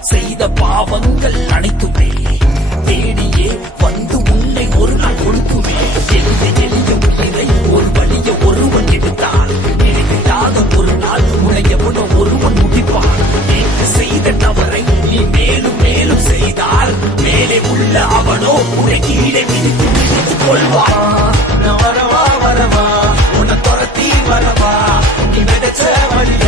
செய்த பாவங்கள் அனைத்துமே தேடியே வந்து உன்னை ஒரு நாள் கொடுக்குமே. எளிய எளிய உயிரை ஒரு வழிய ஒருவன் எடுத்தான், நினைவில்லாத ஒரு நாள் உன்னை எவனோ ஒருவன் முடிப்பான். நேற்று செய்த தவறை நீ மேலும் மேலும் செய்தால் மேலே உள்ள அவனோ உன்னை கீழே மிதித்து மிதித்துக் கொள்வான். வரவா வரவா உன்னை துரத்தி வரவா, நீ விதைச்ச வழிய